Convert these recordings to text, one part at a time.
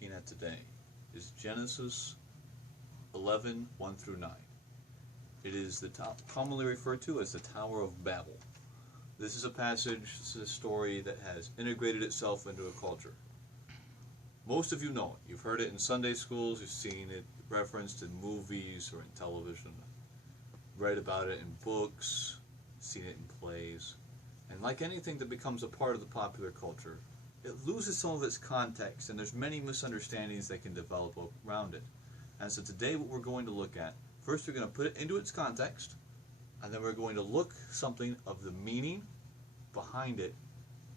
looking at today is Genesis 11, 1 through 9. It is commonly referred to as the Tower of Babel. This is a passage, this is a story that has integrated itself into a culture. Most of you know it. You've heard it in Sunday schools, you've seen it referenced in movies or in television, read about it in books, seen it in plays. And like anything that becomes a part of the popular culture, it loses some of its context, and there's many misunderstandings that can develop around it. And so today what we're going to look at, first we're going to put it into its context, and then we're going to look something of the meaning behind it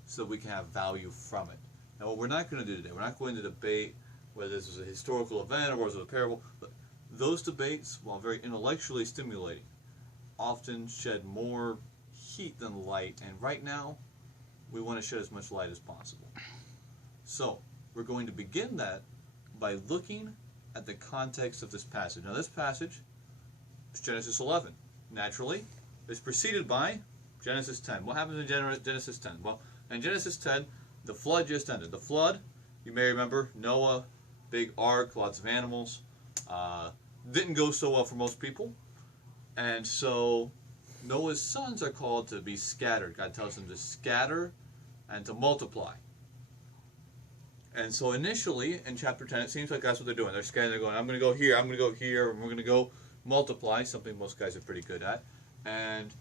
so that we can have value from it. Now what we're not going to do today, we're not going to debate whether this is a historical event or was it a parable, but those debates, while very intellectually stimulating, often shed more heat than light, and right now we want to shed as much light as possible. So we're going to begin that by looking at the context of this passage. Now this passage is Genesis 11. Naturally, it's preceded by Genesis 10. What happens in Genesis 10? Well, in Genesis 10, the flood just ended. The flood, you may remember, Noah, big ark, lots of animals. Didn't go so well for most people. And so Noah's sons are called to be scattered. God tells them to scatter and to multiply. And so initially, in chapter 10, it seems like that's what they're doing. They're scattering, they're going, I'm going to go here, I'm going to go here, and we're going to go multiply, something most guys are pretty good at. And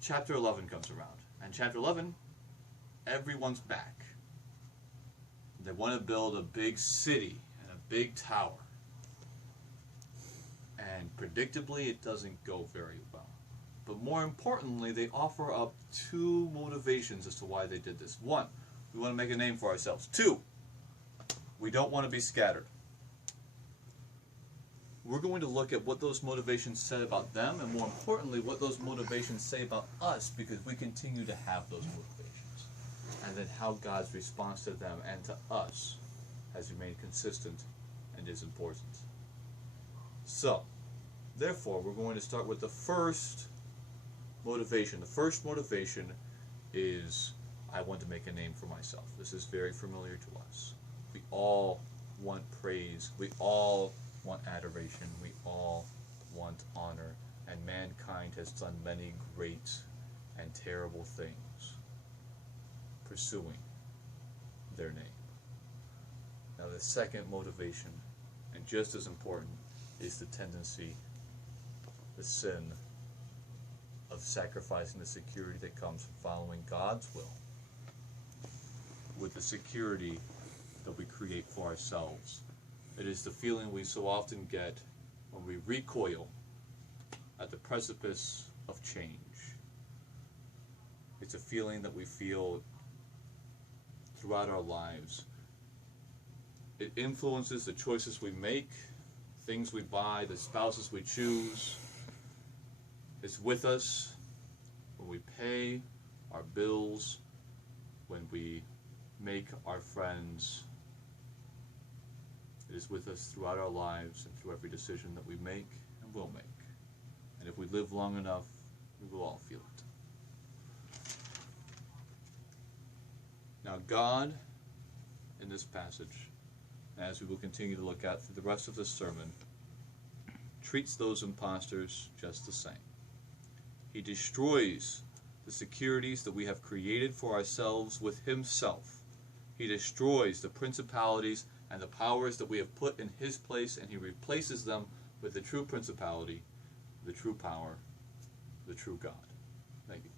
chapter 11 comes around. And chapter 11, everyone's back. They want to build a big city and a big tower. And predictably, it doesn't go very well. But more importantly, they offer up two motivations as to why they did this. One, we want to make a name for ourselves. Two, we don't want to be scattered. We're going to look at what those motivations said about them, and more importantly, what those motivations say about us, because we continue to have those motivations. And then how God's response to them and to us has remained consistent and is important. So, therefore, we're going to start with the first motivation. The first motivation is, I want to make a name for myself. This is very familiar to us. We all want praise. We all want adoration. We all want honor. And mankind has done many great and terrible things pursuing their name. Now the second motivation, and just as important, is the tendency, the sin of sacrificing the security that comes from following God's will with the security that we create for ourselves. It is the feeling we so often get when we recoil at the precipice of change. It's a feeling that we feel throughout our lives. It influences the choices we make, things we buy, the spouses we choose. It's with us when we pay our bills, when we make our friends. It is with us throughout our lives and through every decision that we make and will make. And if we live long enough, we will all feel it. Now God, in this passage, as we will continue to look at through the rest of this sermon, treats those impostors just the same. He destroys the securities that we have created for ourselves with himself. He destroys the principalities and the powers that we have put in his place, and he replaces them with the true principality, the true power, the true God. Thank you.